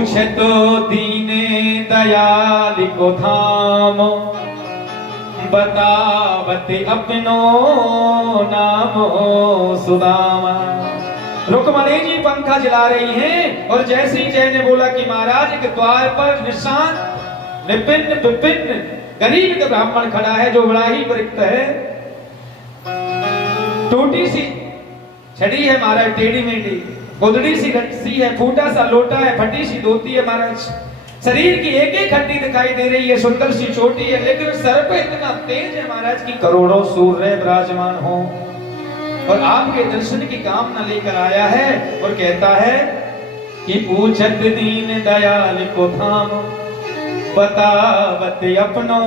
पूछे तो दीने दयाल को धाम, बतावत अपनो नाम सुदामा। रुक्मणी जी पंखा जला रही हैं और जैसे ही जय ने बोला कि महाराज के द्वार पर निशान विपिन विपिन गरीब का ब्राह्मण खड़ा है जो बड़ा ही परिक्त है, टूटी सी छड़ी है महाराज, टेढ़ी मेढ़ी, गोदड़ी सी रस्सी है, फूटा सा लोटा है, फटी सी धोती है महाराज, शरीर की एक एक हड्डी दिखाई दे रही है, सुंदर सी चोटी है, लेकिन सर पे इतना तेज है महाराज की करोड़ों सूर्य विराजमान हो। और आपके दर्शन की कामना लेकर आया है और कहता है कि पूछत दीन दयाल को धाम, बतावत अपनो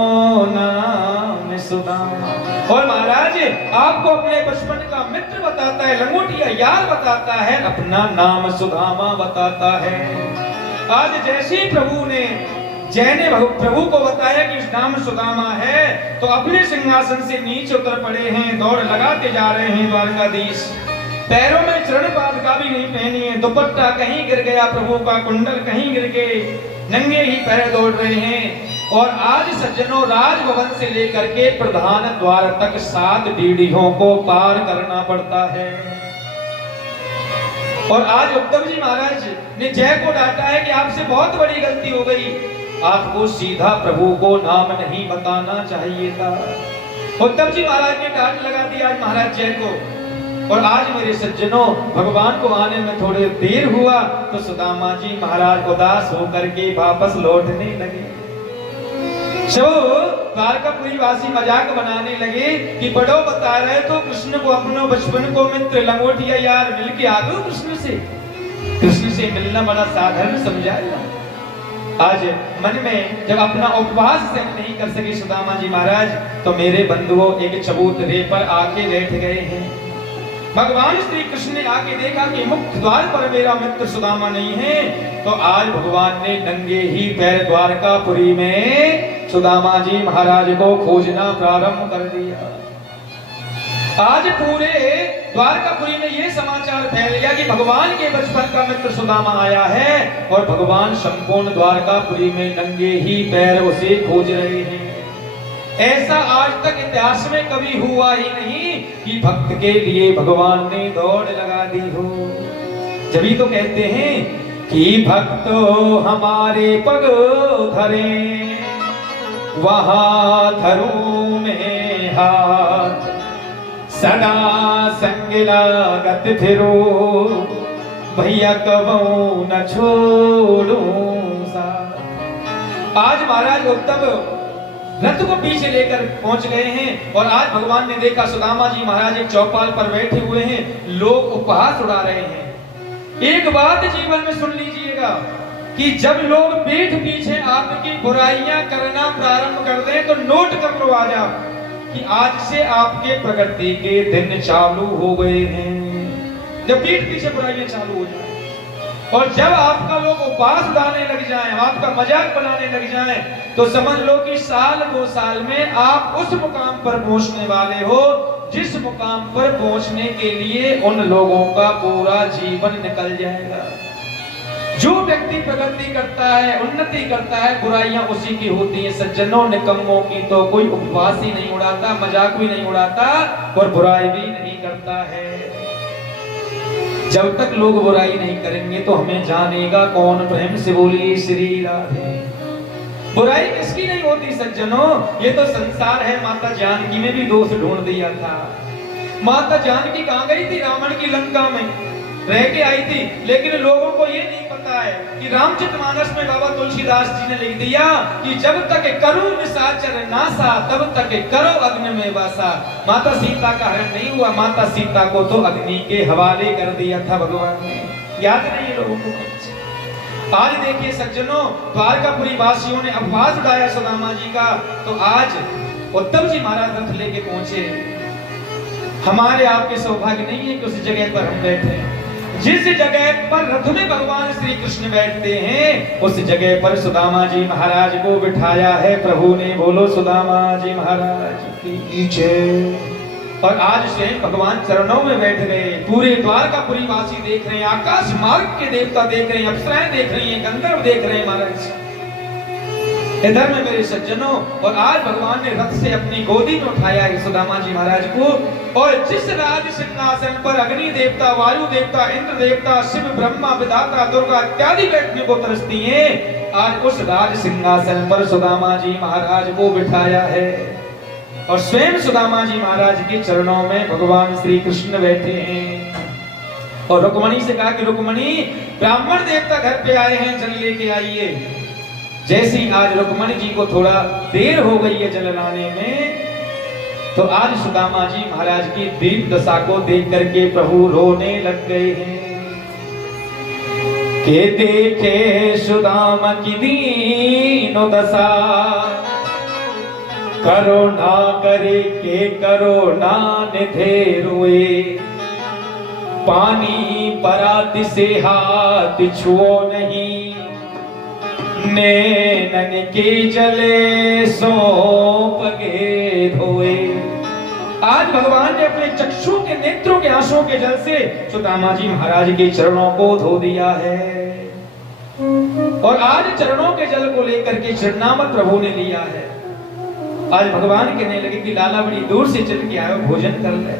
नाम सुदामा। और महाराज आपको अपने बचपन का मित्र बताता है, लंगोटिया यार बताता है, अपना नाम सुदामा बताता है। आज जैसे ही प्रभु ने जय ने प्रभु को बताया कि इस नाम सुदामा है, तो अपने सिंहासन से नीचे उतर पड़े हैं, दौड़ लगाते जा रहे हैं द्वारकाधीश। पैरों में चरण पादुका भी नहीं पहनी है, दुपट्टा कहीं गिर गया प्रभु का, कुंडल कहीं गिर गए, नंगे ही पैर दौड़ रहे हैं। और आज सज्जनों राजभवन से लेकर के प्रधान द्वार तक 7 पीढ़ियों को पार करना पड़ता है। और आज उद्धव जी महाराज ने जय को डांटा है कि आपसे बहुत बड़ी गलती हो गई, आपको सीधा प्रभु को नाम नहीं बताना चाहिए था। उद्धव जी महाराज ने डांट लगा दी आज महाराज जय को। और आज मेरे सज्जनों भगवान को आने में थोड़ी देर हुआ तो सुदामा जी महाराज उदास होकर के वापस लौटने लगे। द्वारकापुरी वासी मजाक बनाने लगे कि बड़ो बता रहे तो कृष्ण को अपनो बचपन को मित्र लंगोटिया यार मिलके आ गए कृष्ण से मिलना बड़ा साधारण समझाया। आज मन में जब अपना उपवास से नहीं कर सके सुदामा जी महाराज, तो मेरे बंधुओं एक चबूतरे पर आके बैठ गए हैं। भगवान श्री कृष्ण ने आके देखा कि मुख्य द्वार पर मेरा मित्र सुदामा नहीं है, तो आज भगवान ने नंगे ही पैर द्वारकापुरी में सुदामा जी महाराज को खोजना प्रारंभ कर दिया। आज पूरे द्वारकापुरी में ये समाचार फैल गया कि भगवान के बचपन का मित्र सुदामा आया है और भगवान संपूर्ण द्वारकापुरी में नंगे ही पैर उसे खोज रहे हैं। ऐसा आज तक इतिहास में कभी हुआ ही नहीं कि भक्त के लिए भगवान ने दौड़ लगा दी हो। जभी तो कहते हैं कि भक्तो हमारे पग धरे, वहां धरूं में हाथ, सदा संग लागत फिरो, भैया कबहू न छोड़ूं साथ। आज महाराज उद्धव रथ को पीछे लेकर पहुंच गए हैं और आज भगवान ने देखा सुदामा जी महाराज एक चौपाल पर बैठे हुए हैं, लोग उपहास उड़ा रहे हैं। एक बात जीवन में सुन लीजिएगा कि जब लोग पीठ पीछे आपकी बुराइयां करना प्रारंभ कर दें तो नोट कर लो आज आप कि आज से आपके प्रगति के दिन चालू हो गए हैं। जब पीठ पीछे बुराइयां चालू हो जाए और जब आपका लोग उपवास उड़ाने लग जाएं, आपका मजाक बनाने लग जाएं, तो समझ लो कि साल 2 साल में आप उस मुकाम पर पहुंचने वाले हो जिस मुकाम पर पहुंचने के लिए उन लोगों का पूरा जीवन निकल जाएगा। जो व्यक्ति प्रगति करता है, उन्नति करता है, बुराइयां उसी की होती हैं। सज्जनों निकम्मों की तो कोई उपवास ही नहीं उड़ाता, मजाक भी नहीं उड़ाता और बुराई भी नहीं करता है। जब तक लोग बुराई नहीं करेंगे तो हमें जानेगा कौन। प्रेम से बोलिए श्री राधे। बुराई किसकी नहीं होती सज्जनों, ये तो संसार है। माता जानकी में भी दोष ढूंढ दिया था। माता जानकी कहां गई थी? रावण की लंका में रह के आई थी, लेकिन लोगों को ये नहीं पता है कि रामचरितमानस में बाबा तुलसीदास जी ने लिख दिया कि जब तक करो निशाचर नासा तब तक करो अग्नि में वासा। माता सीता का हरण नहीं हुआ, माता सीता को तो अग्नि के हवाले कर दिया था भगवान ने। याद नहीं है लोगों को। आज देखिए सज्जनों, द्वारकापुरी वासियों ने उपवास उड़ाया सुदामा जी का, तो आज उद्धव जी महाराज रथ लेके पहुंचे। हमारे आपके सौभाग्य नहीं है कि उस जगह पर हम बैठे। जिस जगह पर रथ में भगवान श्री कृष्ण बैठते हैं उस जगह पर सुदामा जी महाराज को बिठाया है प्रभु ने। बोलो सुदामा जी महाराज की जय। और आज स्वयं भगवान चरणों में बैठ गए। पूरे द्वारकापुरी वासी देख रहे हैं, आकाश मार्ग के देवता देख रहे हैं, अप्सराएं देख रही हैं, गंधर्व देख रहे हैं महाराज। इधर में मेरे सज्जनों, और आज भगवान ने रथ से अपनी गोदी में उठाया है सुदामा जी महाराज को। और जिस राज सिंहासन पर अग्नि देवता, वायु देवता, इंद्र देवता, शिव, ब्रह्मा, विधाता, दुर्गा इत्यादि बैठने को तरसती हैं, आज उस राज सिंहासन पर सुदामा जी महाराज को बिठाया है। और स्वयं सुदामा जी महाराज के चरणों में भगवान श्री कृष्ण बैठे हैं। और रुक्मणी से कहा कि रुक्मणी, ब्राह्मण देवता घर पे आए हैं, जल लेके आइए। जैसी आज रुक्मणी जी को थोड़ा देर हो गई है जल लाने में, तो आज सुदामा जी महाराज की दीन दशा को देख करके प्रभु रोने लग गए हैं। के देखे सुदामा की दीन दशा, करुणा करे के करुणा निधे रोए। पानी परात से हाथ छुओ नहीं, नैनन के जले सौंप के धोए। आज भगवान ने अपने चक्षु के नेत्रों के आंसुओं के जल से सुदामा जी महाराज के चरणों को धो दिया है। और आज चरणों के जल को लेकर के चिरनामत प्रभु ने लिया है। आज भगवान कहने लगे कि लाला बड़ी दूर से चल के आयो, भोजन कर ले।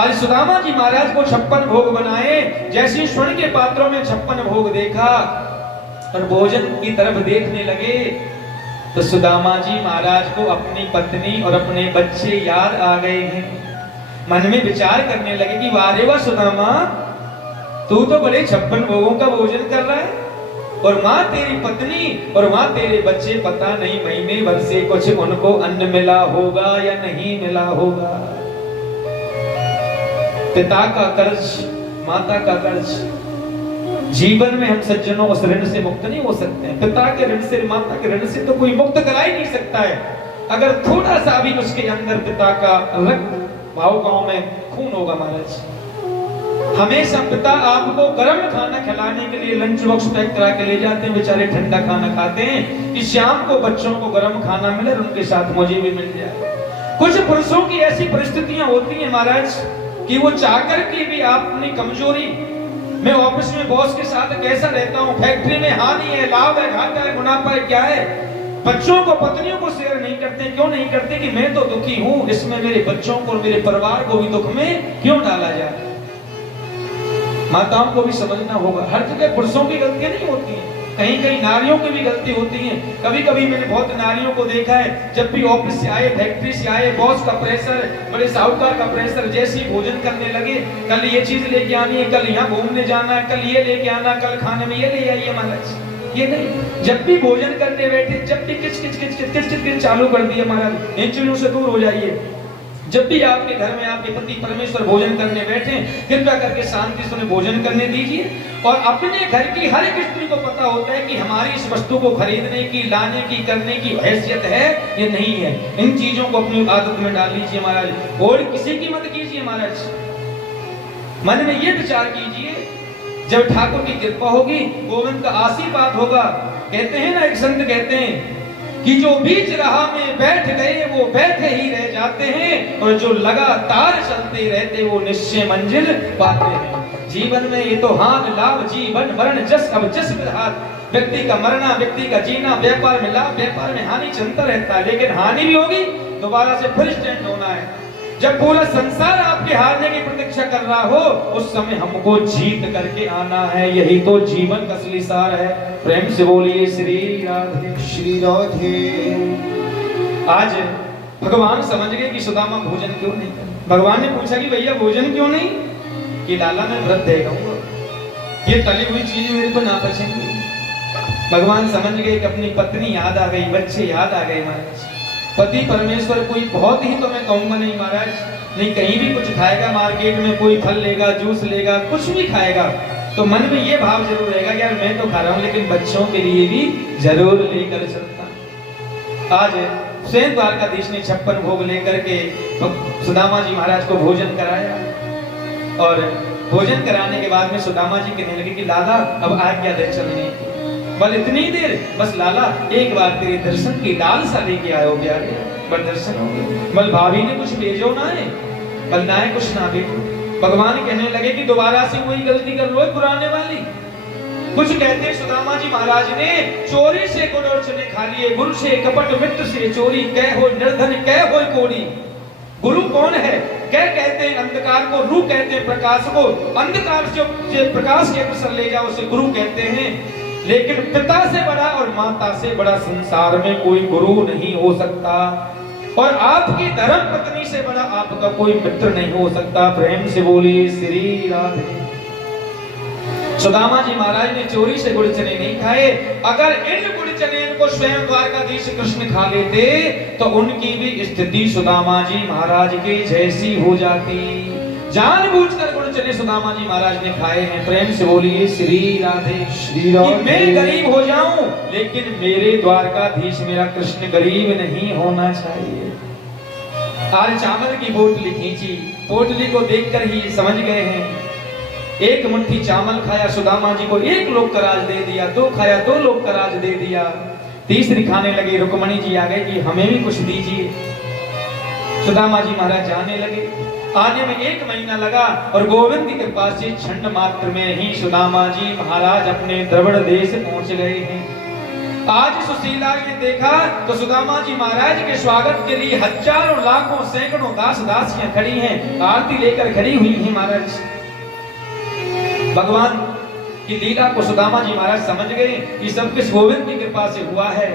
आज सुदामा जी महाराज को 56 भोग बनाए। जैसे स्वर्ण के पात्रों में 56 भोग देखा और भोजन की तरफ देखने लगे, तो सुदामा जी महाराज को अपनी पत्नी और अपने बच्चे याद आ गए हैं। मन में विचार करने लगे कि वाह रे वाह सुदामा, तू तो बड़े 56 भोगों का भोजन कर रहा है, और माँ तेरी पत्नी और माँ तेरे बच्चे पता नहीं महीने भर से कुछ उनको अन्न मिला होगा या नहीं मिला होगा। पिता का कर्ज, माता का कर्ज, जीवन में हम सज्जनों उस ऋण से मुक्त नहीं हो सकते हैं। पिता के ऋण से, माता के ऋण से तो कोई मुक्त करा ही नहीं सकता है। अगर थोड़ा सा भी उसके अंदर पिता का रक्त भाव गांव में खून होगा महाराज। हमेशा पिता आपको गर्म खाना खिलाने के लिए लंच बॉक्स पैक करा के ले जाते हैं, बेचारे ठंडा खाना खाते हैं कि शाम को बच्चों को गर्म खाना मिले और उनके साथ मुझे भी मिल जाए। कुछ पुरुषों की ऐसी परिस्थितियां होती हैं महाराज कि वो चाहकर के भी अपनी कमजोरी, मैं ऑफिस में बॉस के साथ कैसा रहता हूँ, फैक्ट्री में हानि है, लाभ है, घाटा है, मुनाफा है, क्या है, बच्चों को, पत्नियों को शेयर नहीं करते। क्यों नहीं करते कि मैं तो दुखी हूँ, इसमें मेरे बच्चों को और मेरे परिवार को भी दुख में क्यों डाला जाए। माताओं को भी समझना होगा, हर जगह पुरुषों की गलतियां नहीं होती हैं, कहीं कहीं नारियों की भी गलती होती है। कभी कभी मैंने बहुत नारियों को देखा है, जब भी ऑफिस से आए, फैक्ट्री से आए, बॉस का प्रेशर, बड़े साहूकार का प्रेशर, जैसे ही भोजन करने लगे, कल ये चीज लेके आनी है, कल यहाँ घूमने जाना है, कल ये लेके आना, कल खाने में ये ले आइए महाराज। ये नहीं, जब भी भोजन करने बैठे, जब भी किच किच किच किच किच किच चालू कर दिए महाराज, इन चीजों से दूर हो जाइए। जब भी आपके घर में आपके पति परमेश्वर भोजन करने बैठे, कृपया करके शांति से उन्हें भोजन करने दीजिए। और अपने घर की हर एक स्त्री को पता होता है कि हमारी इस वस्तु को खरीदने की, लाने की, करने की हैसियत है या नहीं है। इन चीजों को अपनी आदत में डाल लीजिए महाराज, और किसी की मत कीजिए महाराज। मन में ये विचार कीजिए, जब ठाकुर की कृपा होगी, गोविंद का आशीर्वाद होगा। कहते हैं ना, एक संत कहते हैं कि जो बीच राह में बैठ गए वो बैठे ही रह जाते हैं, और जो लगातार चलते रहते वो निश्चय मंजिल पाते हैं। जीवन में ये तो हान लाभ, जीवन मरण जस अब जस विधात। व्यक्ति का मरना, व्यक्ति का जीना, व्यापार में लाभ, व्यापार में हानि चलता रहता है, लेकिन हानि भी होगी, दोबारा से फिर स्टैंड होना है। जब पूरा संसार आपके हारने की प्रतीक्षा कर रहा हो, उस समय हमको जीत करके आना है। यही तो जीवन का असली सार है। प्रेम से बोलिए श्री राधे श्री राधे। आज भगवान समझ गए कि सुदामा भोजन क्यों नहीं कर। भगवान ने पूछा कि भैया भोजन क्यों नहीं, कि लाला मैं व्रत देगा, ये तली हुई चीज मेरे को ना पचेंगी। भगवान समझ गए कि अपनी पत्नी याद आ गई, बच्चे याद आ गए महाराज। पति परमेश्वर कोई बहुत ही तो मैं कहूंगा नहीं महाराज, नहीं कहीं भी कुछ खाएगा, मार्केट में कोई फल लेगा, जूस लेगा, कुछ भी खाएगा, तो मन में ये भाव जरूर रहेगा यार मैं तो खा रहा हूं, लेकिन बच्चों के लिए भी जरूर लेकर चलता। आज स्वयं द्वारकाधीश ने 56 भोग लेकर के सुदामा जी महाराज को भोजन कराया, और भोजन कराने के बाद में सुदामा जी कहने लगे कि लाला अब आज्ञा दे चलने की। बल इतनी देर, बस लाला एक बार तेरे दर्शन की लालसा लेके आयो प्यारे, बल दर्शन हो गए। बल भाभी ने कुछ भेजो ना है, बदनाएं कुछ ना बेटो। भगवान कहने लगे कि दोबारा से वही गलती कर लो पुराने वाली। कुछ कहते सुदामा जी महाराज ने चोरी से गुड़ और चने खा लिए, गुरु से कपट मित्र से चोरी, कह हो निर्धन कह हो कोड़ी। गुरु कौन है? कह कहते हैं अंधकार को, रू कहते हैं प्रकाश को। अंधकार से प्रकाश के अवसर ले जाओ उसे गुरु कहते हैं। लेकिन पिता से बड़ा और माता से बड़ा संसार में कोई गुरु नहीं हो सकता, और आपकी धर्म पत्नी से बड़ा आपका कोई मित्र नहीं हो सकता। प्रेम से बोलिए श्री राधे। सुदामा जी महाराज ने चोरी से गुड़ चने नहीं खाए। अगर इन गुड़ चने को स्वयं द्वारकाधीश कृष्ण खा लेते तो उनकी भी स्थिति सुदामा जी महाराज के जैसी हो जाती। जानबूझकर गुड़ चने सुदामा जी महाराज ने खाए हैं। प्रेम से बोलिए श्री राधे। श्री राधे। मैं गरीब हो जाऊं लेकिन मेरे द्वारकाधीश मेरा कृष्ण गरीब नहीं होना चाहिए। आज चावल की पोटली खींची, पोटली को देखकर ही समझ गए हैं। एक मुट्ठी चावल खाया सुदामा जी को, एक लोग कराज दे दिया। दो खाया, दो लोग कराज दे दिया। तीसरी खाने लगे, रुक्मणी जी आ गए कि हमें भी कुछ दीजिए। सुदामा जी महाराज जाने लगे। आने में 1 महीना लगा और गोविंद की कृपा से क्षण मात्र में ही सुदामा जी महाराज अपने द्रविड़ देश पहुंच गए हैं। आज सुशीला ने देखा तो सुदामा जी महाराज के स्वागत के लिए हजारों लाखों सैकड़ों दास दासियां खड़ी हैं, आरती लेकर खड़ी हुई हैं। महाराज भगवान की लीला को सुदामा जी महाराज समझ गए कि सब कुछ गोविंद की कृपा से हुआ है।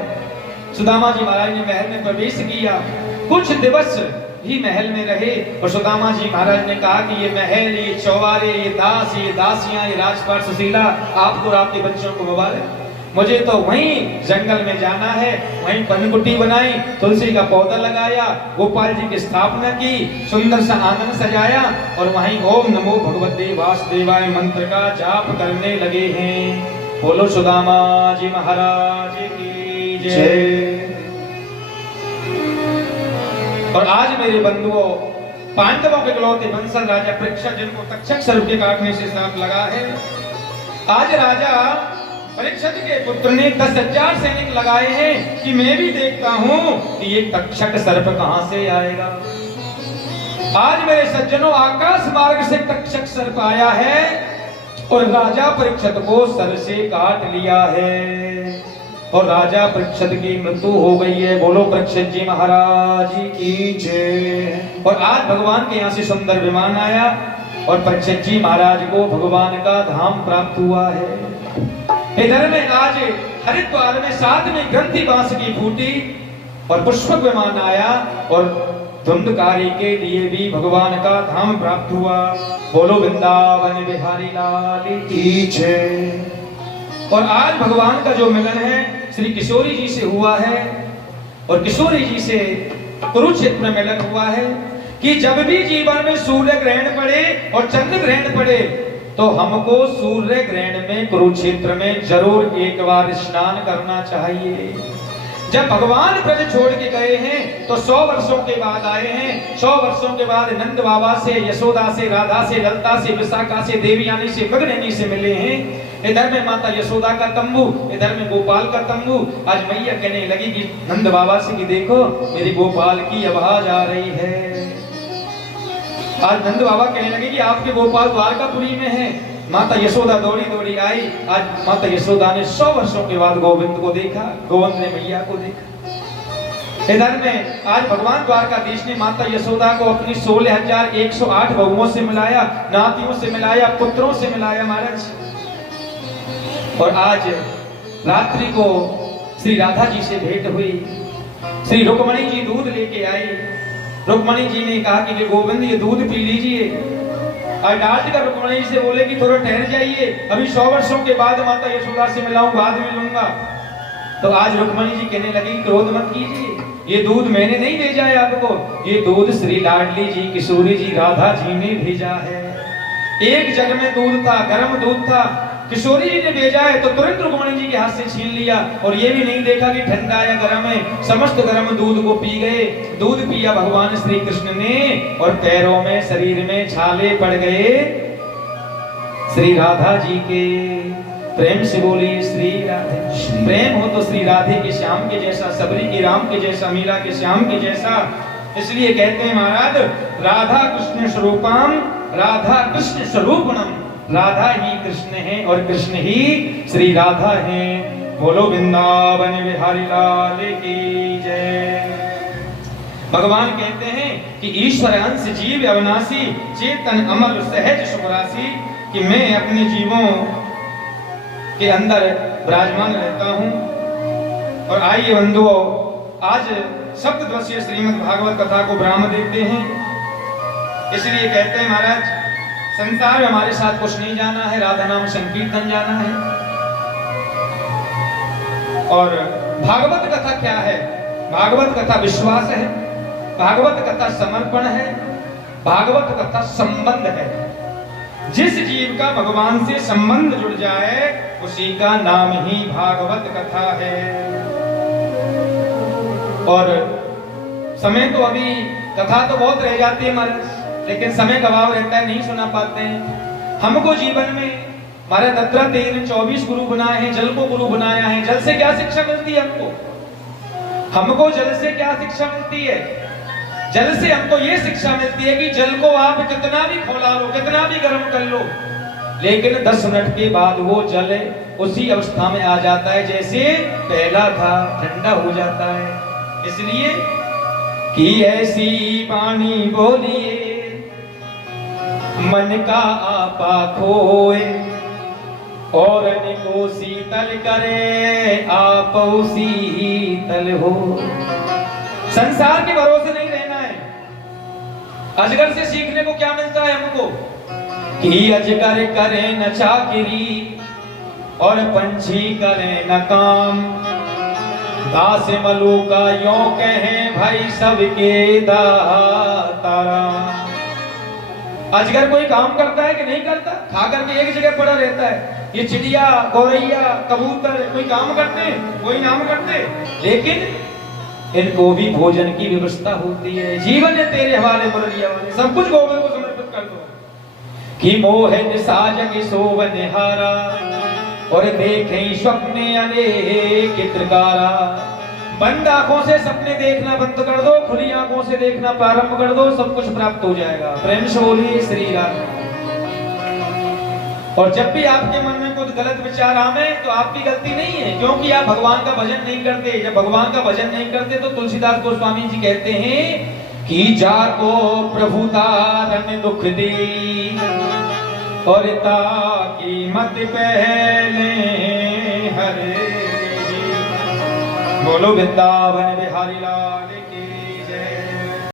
सुदामा जी महाराज ने महल में प्रवेश किया। कुछ दिवस ही महल में रहे और सुदामा जी महाराज ने कहा कि ये महल, ये चौबारे, ये दास, ये दासियां, ये राजपाट, सुशीला, आपको और आपके बच्चों को मुबारक। मुझे तो वहीं जंगल में जाना है, वहीं पनकुटी बनाई, तुलसी का पौधा लगाया, गोपाल जी की स्थापना की, सुंदर सा आंगन सजाया और वहीं ओम नमो भगवते वासुदेवाय मंत्र का जाप करने लगे हैं। बोलो सुदामा जी महाराज की जय। और आज मेरे बंधुओं, पांडवों के इकलौते वंशज राजा परीक्षित, जिनको तक्षक सर्प के काटने से श्राप लगा है, आज राजा परीक्षित के पुत्र ने 10,000 सैनिक लगाए हैं कि मैं भी देखता हूं कि ये तक्षक सर्प कहां से आएगा। आज मेरे सज्जनों, आकाश मार्ग से तक्षक सर्प आया है और राजा परीक्षित को सर से काट लिया है और राजा परीक्षित की मृत्यु हो गई है। बोलो परीक्षित जी महाराज की जय। और आज भगवान के यहाँ से सुंदर विमान आया और परीक्षित जी महाराज को भगवान का धाम प्राप्त हुआ है। इधर में आज हरिद्वार में 7वीं ग्रंथि बांस की फूटी और पुष्पक विमान आया और धुंधकारी के लिए भी भगवान का धाम प्राप्त हुआ। बोलो वृंदावन बिहारी लाल की जय। और आज भगवान का जो मिलन है श्री किशोरी जी से हुआ है और किशोरी जी से कुरुक्षेत्र में मिलन हुआ है कि जब भी जीवन में सूर्य ग्रहण पड़े और चंद्र ग्रहण पड़े तो हमको सूर्य ग्रहण में कुरुक्षेत्र में जरूर एक बार स्नान करना चाहिए। जब भगवान ब्रज छोड़ के गए हैं तो 100 वर्षों के बाद आए हैं। 100 वर्षों के बाद नंद बाबा से, यशोदा से, राधा से, ललता से, विशाखा से, देवयानी से, मृगनयनी से मिले हैं। इधर में माता यशोदा का तंबू, इधर में गोपाल का तंबू। आज मैया कहने लगी कि नंद बाबा से कि देखो मेरी गोपाल की आवाज आ रही है। आज नंद बाबा कहने लगे कि आपके गोपाल द्वारकापुरी में है। माता यशोदा दौड़ी दौड़ी आई। आज माता यशोदा ने 100 वर्षों के बाद गोविंद को देखा, गोविंद ने मैया को देखा। इधर में आज भगवान द्वारकाधीश ने माता यशोदा को अपनी 16,108 बहुओं से मिलाया, नातियों से मिलाया, पुत्रों से मिलाया महाराज। और आज रात्रि को श्री राधा जी से भेंट हुई। श्री रुक्मणी जी दूध लेके आई। रुक्मणी जी ने कहा कि गोविंद ये दूध पी लीजिए। और डांट कर रुक्मणी जी से बोले कि थोड़ा ठहर जाइए, अभी 100 वर्षों के बाद माता यशोदा से मिलाऊं, बाद में लूंगा। तो आज रुक्मणी जी कहने लगी क्रोध मत कीजिए, ये दूध मैंने नहीं भेजा है आपको, ये दूध श्री लाडली जी, किशोरी जी, राधा जी ने भेजा है। एक जग में दूध था, गर्म दूध था, किशोरी जी ने भेजा है तो तुरंत रुक्मणी जी के हाथ से छीन लिया और ये भी नहीं देखा कि ठंडा या गर्म है, समस्त गर्म दूध को पी गए। दूध पिया भगवान श्री कृष्ण ने और पैरों में, शरीर में छाले पड़ गए श्री राधा जी के। प्रेम से बोली श्री राधे। प्रेम हो तो श्री राधे के श्याम के जैसा, सबरी के राम के जैसा, मीरा के श्याम के जैसा, इसलिए कहते हैं महाराज, राधा कृष्ण स्वरूपम, राधा कृष्ण स्वरूपणम, राधा ही कृष्ण है और कृष्ण ही श्री राधा है। बोलो वृंदावन बिहारी लाल की जय। भगवान कहते हैं कि ईश्वर अंश जीव अविनाशी, चेतन अमल सहज सुखराशि, कि मैं अपने जीवों के अंदर विराजमान रहता हूं। और आइए बंधुओं, आज सप्तदिवसीय श्रीमद् भागवत कथा को विराम देते हैं। इसलिए कहते हैं महाराज, संसार में हमारे साथ कुछ नहीं जाना है, राधा नाम संकीर्तन जाना है। और भागवत कथा क्या है? भागवत कथा विश्वास है, भागवत कथा समर्पण है, भागवत कथा संबंध है। जिस जीव का भगवान से संबंध जुड़ जाए उसी का नाम ही भागवत कथा है। और समय तो अभी कथा तो बहुत रह जाती है महाराज, लेकिन समय का अभाव रहता है, नहीं सुना पाते हैं। हमको जीवन में महाराज दत्तात्रेय ने 24 गुरु बनाए हैं, जल को गुरु बनाया है। जल से क्या शिक्षा मिलती है हमको जल से क्या शिक्षा मिलती है? जल से हमको ये शिक्षा मिलती है कि जल को आप कितना भी खौला लो, कितना भी गर्म कर लो, लेकिन 10 मिनट के बाद वो जल उसी अवस्था में आ जाता है जैसे पहला था, ठंडा हो जाता है। इसलिए कि ऐसी पानी बोलिए मन का आपा खोए, और को शीतल करे आप शीतल हो। संसार के भरोसे नहीं रहना है। अजगर से सीखने को क्या मिलता है हमको? कि अजगर करे न चाकरी और पंछी करे न काम, दास मलूका यो कहे भाई सबके दातारा। अजगर कोई काम करता है कि नहीं करता? खा करके एक जगह पड़ा रहता है। ये चिड़िया, गौरैया, कबूतर कोई काम करते हैं? कोई नाम करते? लेकिन इनको भी भोजन की व्यवस्था होती है। जीवन है तेरे हवाले, मुरलिया वाले, सब कुछ गोविंद को समर्पित कर दो। कि मोह साजग सोवनहारा और देखें स्वप्ने अनेक चित्रकारा। बंद आंखों से सपने देखना बंद कर दो, खुली आंखों से देखना प्रारंभ कर दो, सब कुछ प्राप्त हो जाएगा। प्रेम से बोलिए श्री राम। और जब भी आपके मन में कुछ गलत विचार आवे तो आपकी गलती नहीं है, क्योंकि आप भगवान का भजन नहीं करते। जब भगवान का भजन नहीं करते तो तुलसीदास गोस्वामी जी कहते हैं कि जाको प्रभु तारन दुख दी और ताकि मत पहले हरे। बोलो वृंदावन बिहारी लाल।